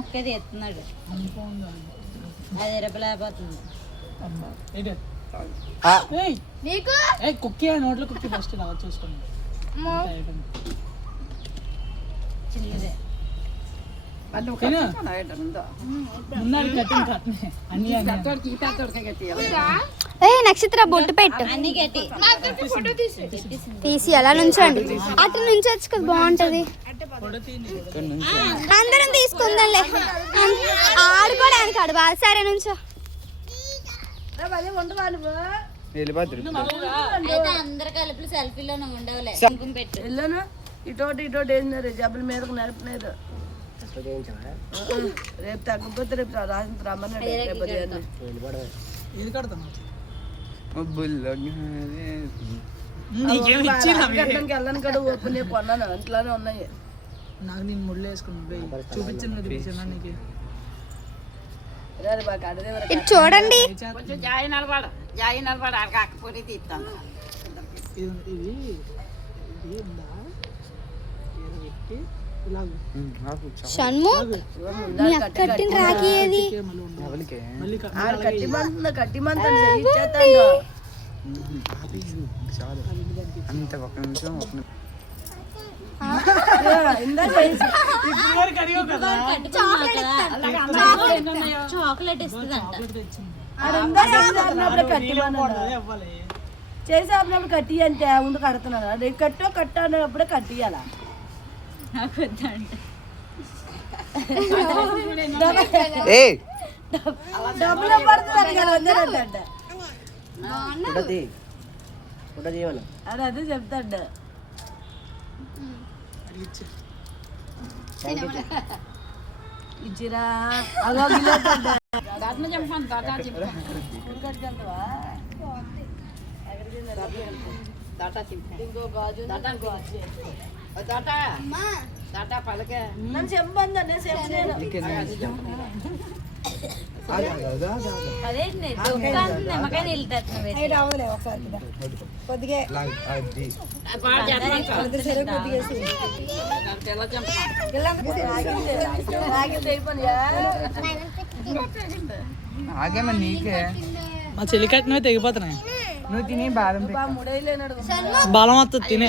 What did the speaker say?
మొక్కది ఎత్తున్నాడు అది ఎరపలేకపోతుంది కుక్కీ నోట్లో cookie first కావచ్చు చూసుకోండి చిన్నదే నక్షత్ర బొట్టు పెట్టు తీసి అలా నుంచోండి అటు నుంచొచ్చు కదా బాగుంటది అందరం తీసుకుందాంలే ఆడుకోవడానికి ఆడు బాగా సరే నుంచో అందరు కలిపి సెల్ఫీలోనే ఉండవులే పెట్టు ఇటోటి ఏంటంటే జబ్బుల మీదకు నడిపినారు రేపు తగ్గకపోతే రేపు రాసిన రమ్మన్నాడు వెళ్ళను కూడా ఓపెన్ కొన్నాను ఇంట్లోనే ఉన్నాయి నాకు నేను ముళ్ళు వేసుకున్నాను చూపించాను నీకు ఇది చూడండి షణ్ము కట్టిన రాఖీ ఏది చాక్లెట్ ఇస్తుందంట చేసి ఆపినప్పుడు కట్టి అంటే ముందు కడుతున్నాడు కట్ట అన్నప్పుడే కట్టియాలా డబ్బులు పడుతుంది కదా అదే చెప్తాడు ఇచ్చిరా ఇంకో గాజు నన్ను చెంబందండి నిమ్మకాయ మా చెల్లి కట్టినవి తెగిపోతున్నాయి బాధ బలం వస్తుంది తినే